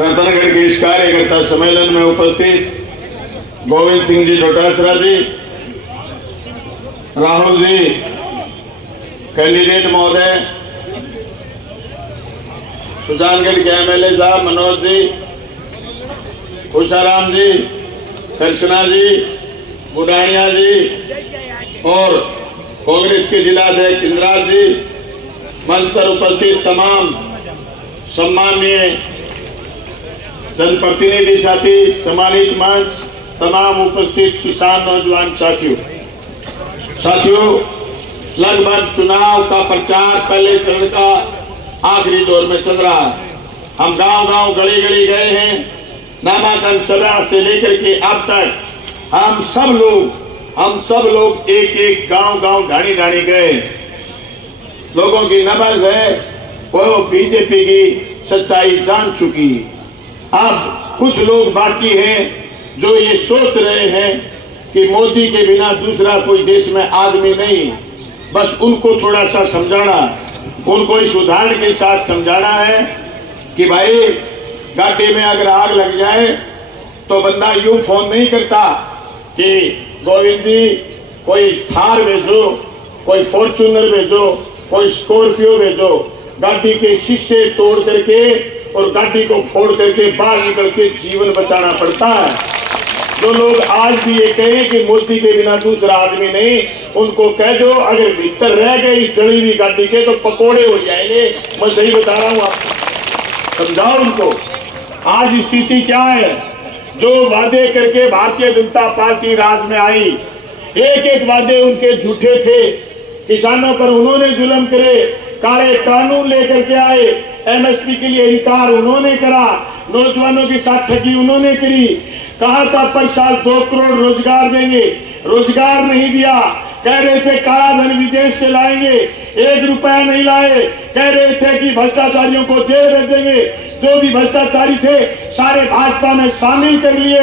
रतनगढ़ के इस कार्यकर्ता सम्मेलन में उपस्थित गोविंद सिंह जी डोटासरा जी, राहुल जी, कैंडिडेट महोदय, सुजानगढ़ के एमएलए साहब मनोज जी, खुशाराम जी, दर्शना जी, बुढ़ानिया जी और कांग्रेस के जिला अध्यक्ष इंद्राज जी, मंच पर उपस्थित तमाम सम्माननीय जनप्रतिनिधि साथी, सम्मानित मंच, तमाम उपस्थित किसान नौजवान साथियों, लगभग चुनाव का प्रचार पहले चरण का आखिरी दौर में चल रहा है। हम गांव-गांव, गली-गली गए हैं। नामांकन सभा से लेकर के अब तक हम सब लोग एक-एक गांव-गांव, ढाणी-ढाणी गए। लोगों की नब्ज है वो बीजेपी की सच्चाई जान चुकी। अब कुछ लोग बाकी हैं जो ये सोच रहे हैं कि मोदी के बिना दूसरा कोई देश में आदमी नहीं। बस उनको थोड़ा सा समझाना, उनको इस उदाहरण के साथ समझाना है कि भाई गाड़ी में अगर आग लग जाए तो बंदा यूं फोन नहीं करता कि गोविंद जी कोई थार भेजो, कोई फॉर्च्यूनर भेजो, कोई स्कॉर्पियो भेजो। गाड़ी के शीशे तोड़ करके और गाड़ी को फोड़ करके बाहर निकल के जीवन बचाना पड़ता है। जो लोग आज भी ये कहें कि मोदी के बिना दूसरा आदमी नहीं, उनको कह दो अगर भीतर रह गए इस जली हुई गाड़ी के तो पकोड़े हो जाएंगे। मैं सही बता रहा हूँ आपको, समझाओ उनको। आज स्थिति क्या है? जो वादे करके भारतीय जनता पार्टी राज में आई, एक एक वादे उनके झूठे थे। किसानों पर उन्होंने जुल्म करे, काले कानून लेकर के आए, एमएसपी के लिए इनकार उन्होंने करा, नौजवानों के साथ ठगी उन्होंने करी। कहा था पर साल 2 करोड़ रोजगार देंगे, रोजगार नहीं दिया। कह रहे थे काला धन विदेश से लाएंगे, 1 रुपया नहीं लाए। कह रहे थे कि भ्रष्टाचारियों को जेल भेजेंगे। जो भी भ्रष्टाचारी थे सारे भाजपा में शामिल कर लिए।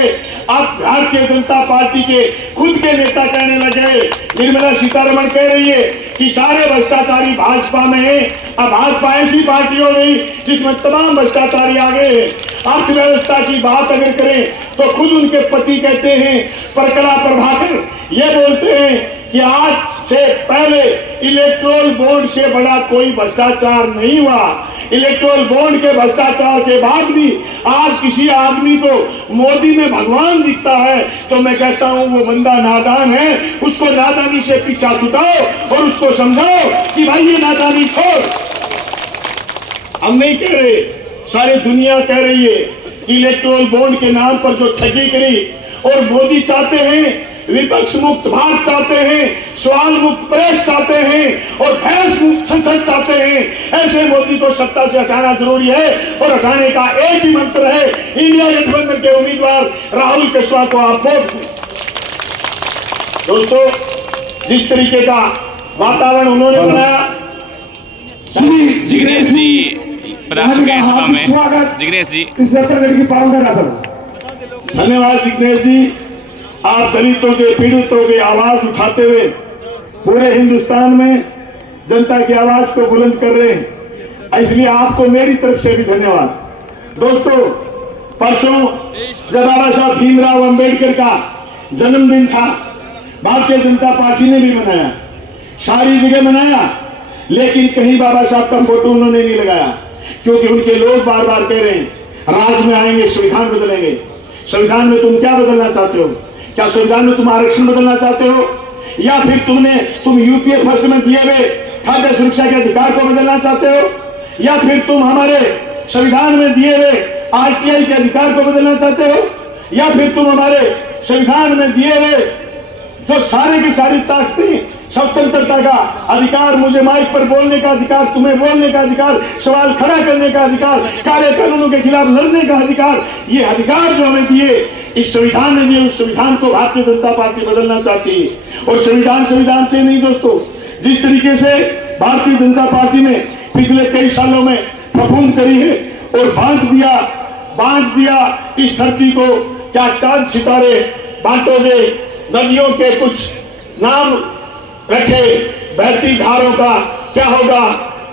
अब भारतीय जनता पार्टी के खुद के नेता कहने लगे, निर्मला सीतारमण कह रही है कि सारे भ्रष्टाचारी भाजपा में है। अब भाजपा ऐसी पार्टी हो गई जिसमें तमाम भ्रष्टाचारी आ गए हैं। अर्थव्यवस्था की बात अगर करें तो खुद उनके पति कहते हैं, परकला प्रभाकर ये बोलते हैं कि आज से पहले इलेक्ट्रोल बॉन्ड से बड़ा कोई भ्रष्टाचार नहीं हुआ। इलेक्ट्रोल बॉन्ड के भ्रष्टाचार के बाद भी आज किसी आदमी को मोदी में भगवान दिखता है तो मैं कहता हूं वो बंदा नादान है। उसको नादानी से पीछा छुटाओ और उसको समझाओ कि भाई ये नादानी छोड़। हम नहीं कह रहे, सारी दुनिया कह रही है कि इलेक्ट्रोल बॉन्ड के नाम पर जो ठगी करी। और मोदी चाहते हैं विपक्ष मुक्त भारत चाहते हैं, सवाल मुक्त प्रेस चाहते हैं और भैंस मुक्त संसद चाहते हैं। ऐसे मोदी को सत्ता से हटाना जरूरी है और हटाने का एक ही मंत्र है, इंडिया गठबंधन के उम्मीदवार राहुल केशवा को आप वोट दें। दोस्तों, जिस तरीके का वातावरण उन्होंने बनाया, जिग्नेश जी सभा में, जिग्नेश जी धन्यवाद। जिग्नेश जी, आप दलितों के, पीड़ितों की आवाज उठाते हुए पूरे हिंदुस्तान में जनता की आवाज को बुलंद कर रहे हैं, इसलिए आपको मेरी तरफ से भी धन्यवाद। दोस्तों, परसों जब बाबा साहब भीमराव अंबेडकर का जन्मदिन था, भारतीय जनता पार्टी ने भी मनाया, सारी जगह मनाया, लेकिन कहीं बाबा साहब का फोटो उन्होंने नहीं लगाया। क्योंकि उनके लोग बार बार कह रहे हैं राज में आएंगे संविधान बदलेंगे। संविधान में तुम क्या बदलना चाहते हो? क्या संविधान में तुम आरक्षण बदलना चाहते हो, या फिर तुम यूपीए फर्स्ट में दिए हुए खाद्य सुरक्षा के अधिकार को बदलना चाहते हो, या फिर तुम हमारे संविधान में दिए हुए आरटीआई के अधिकार को बदलना चाहते हो, या फिर तुम हमारे संविधान में दिए हुए जो सारे की सारी ताकतें, स्वतंत्रता का अधिकार, मुझे माइक पर बोलने का अधिकार, तुम्हें बोलने का अधिकार, सवाल खड़ा करने का अधिकार, काले कानूनों के खिलाफ लड़ने का अधिकार, ये अधिकार जो हमें दिए इस संविधान ने दिए, उस संविधान को भारतीय जनता पार्टी बदलना चाहती है। और संविधान से नहीं दोस्तों, जिस तरीके से भारतीय जनता पार्टी ने पिछले कई सालों में फफूंद करी है और बांट दिया इस धरती को, क्या चांद सितारे बांटोगे, नदियों के कुछ नाम रखे, बहती धारों का क्या होगा,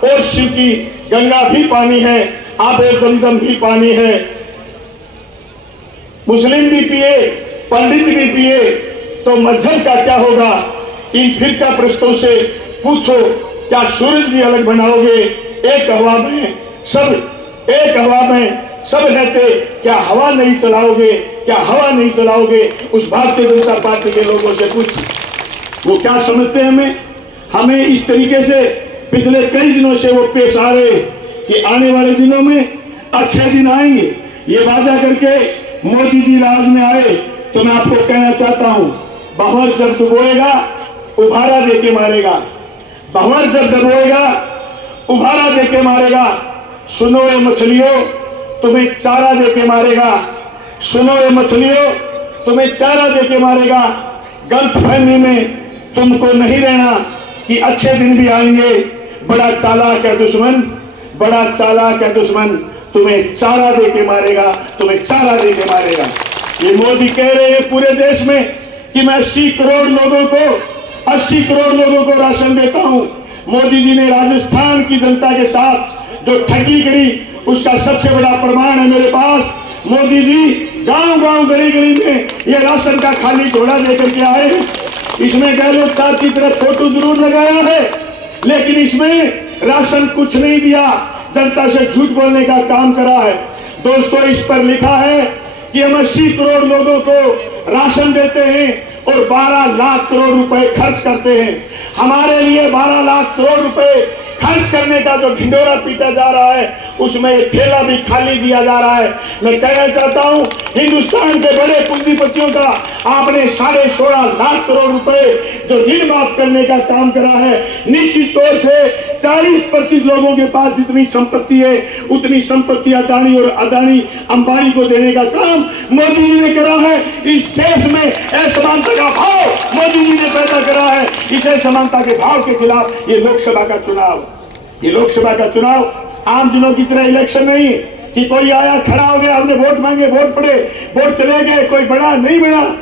और शिव की गंगा भी पानी है, आबे जमजम भी पानी है, मुस्लिम भी पिए, पंडित भी पिए, तो मजहब का क्या होगा? इन फिरका प्रस्तों से पूछो, क्या सूरज भी अलग बनाओगे? एक हवा में सब रहते, क्या हवा नहीं चलाओगे? क्या हवा नहीं चलाओगे? उस भारतीय जनता पार्टी के लोगों से पूछो, वो क्या समझते हैं हमें इस तरीके से पिछले कई दिनों से वो पेश आ रहे कि आने वाले दिनों में अच्छे दिन आएंगे। ये वादा करके मोदी जी राज में आए, तो मैं आपको कहना चाहता हूं, भंवर जब डुबोएगा उभारा देके मारेगा। भंवर जब डुबोएगा उभारा देके मारेगा। सुनो ये मछलियों, तुम्हें चारा देके मारेगा। सुनो ये मछलियों, तुम्हें चारा देके मारेगा। गलतफहमी में तुमको नहीं रहना कि अच्छे दिन भी आएंगे। बड़ा चालाक है दुश्मन, बड़ा चालाक है दुश्मन, तुम्हें चारा देके मारेगा, तुम्हें चारा देके मारेगा। ये मोदी कह रहे हैं पूरे देश में कि मैं 80 करोड़ लोगों को राशन देता हूं। मोदी जी ने राजस्थान की जनता के साथ जो ठगी करी, उसका सबसे बड़ा प्रमाण है मेरे पास। मोदी जी गांव-गांव, गली-गली में ये राशन का खाली झोला लेकर के आए। इसमें गहलोत साहब की तरफ फोटो जरूर लगाया है, लेकिन इसमें राशन कुछ नहीं दिया, जनता से झूठ बोलने का काम करा है। दोस्तों, इस पर लिखा है कि हम 80 करोड़ लोगों को राशन देते हैं और 12 लाख करोड़ रुपए खर्च करते हैं। हमारे लिए 12 लाख करोड़ रुपए खर्च करने का जो ढिंडोरा पीटा जा रहा है, उसमें ये थैला भी खाली दिया जा रहा है। मैं कहना चाहता हूं, हिंदुस्तान के बड़े पूंजीपतियों का आपने 16.5 लाख करोड़ रुपए जो ऋण माफ करने का काम करा है, निश्चित तौर से 40% लोगों के पास जितनी संपत्ति है, उतनी संपत्ति अदानी और अदानी अंबानी को देने का काम मोदी जी ने करा है। इस देश में असमानता का भाव मोदी जी ने पैदा करा है। इस असमानता के भाव के खिलाफ ये लोकसभा का चुनाव आम दिनों की तरह इलेक्शन नहीं कि कोई आया, खड़ा हो गया, हमने वोट मांगे, वोट पड़े, वोट चले गए, कोई बड़ा नहीं बड़ा।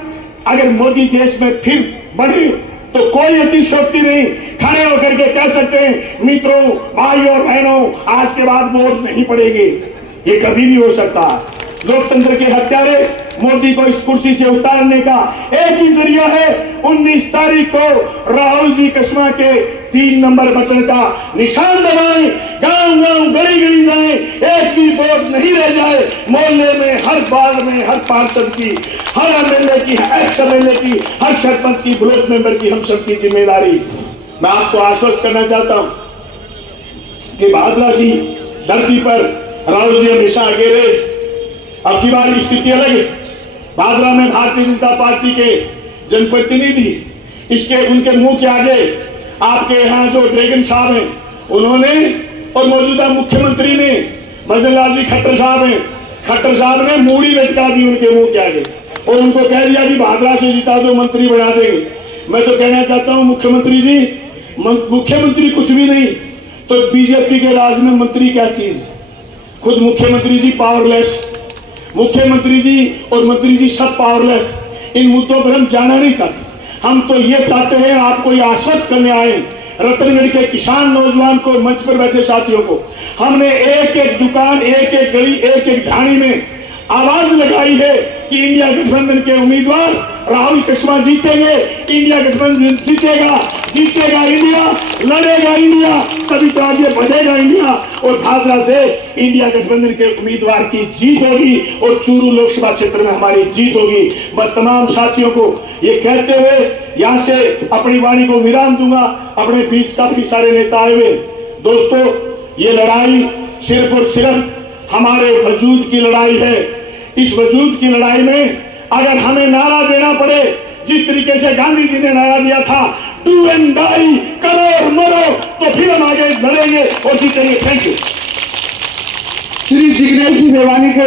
अगर मोदी देश में फिर बढ़े तो कोई अतिशयोक्ति नहीं, खड़े होकर के कह सकते हैं, मित्रों, भाई और बहनों, आज के बाद वोट नहीं पड़ेगी। ये कभी भी हो सकता। लोकतंत्र के हत्यारे मोदी को इस कुर्सी से उतारने का एक ही जरिया है, 19 तारीख को राहुल जी कस्मा के 3 नंबर बटन का निशान दबाएं, गांव-गांव, गली-गली जाएं, एक भी वोट नहीं रह जाए। मोहल्ले में, हर वार्ड में, हर पार्षद की, हर एमएलए की, एक्स एमएलए की, हर सरपंच की, ब्लॉक मेंबर की, हम सबकी जिम्मेदारी। मैं आपको आश्वस्त करना चाहता हूं कि भादरा की धरती पर राहुल जी हमेशा आगे रहे। अब की बार स्थिति अलग है। भादरा में भारतीय जनता पार्टी के जनप्रतिनिधि उनके मुंह के आगे आपके यहाँ जो ड्रैगन साहब हैं, उन्होंने और मौजूदा मुख्यमंत्री ने मजनलाल जी खट्टर साहब ने मूड़ी लटका दी उनके मुंह के आगे और उनको कह दिया कि भादरा से जिता दो, मंत्री बना देंगे। मैं तो कहना चाहता हूं मुख्यमंत्री जी, मुख्यमंत्री कुछ भी नहीं तो बीजेपी के राज में मंत्री क्या चीज? खुद मुख्यमंत्री जी पावरलेस, मुख्यमंत्री जी और मंत्री जी सब पावरलेस। इन मुद्दों पर हम जाना नहीं चाहते। हम तो ये चाहते हैं, आपको ये आश्वस्त करने आए रतनगढ़ के किसान नौजवान को, मंच पर बैठे साथियों को, हमने एक एक दुकान, एक एक गली, एक एक ढाणी में आवाज लगाई है कि इंडिया गठबंधन के उम्मीदवार राहुल कस्मा जीतेंगे, इंडिया गठबंधन जीतेगा इंडिया, लड़ेगा इंडिया, तभी तो आगे बढ़ेगा इंडिया और भादरा से इंडिया गठबंधन के उम्मीदवार की जीत होगी और चूरू लोकसभा क्षेत्र में हमारी जीत होगी। मैं तमाम साथियों को ये कहते हुए यहाँ से अपनी वाणी को विराम दूंगा। अपने बीच काफी सारे नेता आए हुए। दोस्तों, ये लड़ाई सिर्फ और सिर्फ हमारे वजूद की लड़ाई है। इस वजूद की लड़ाई में अगर हमें नारा देना पड़े, जिस तरीके से गांधी जी ने नारा दिया था, डू एंड डाई, करो और मरो, तो फिर हम आगे लड़ेंगे और जीतेंगे। Thank you. श्री जिग्नेश जी देवानी के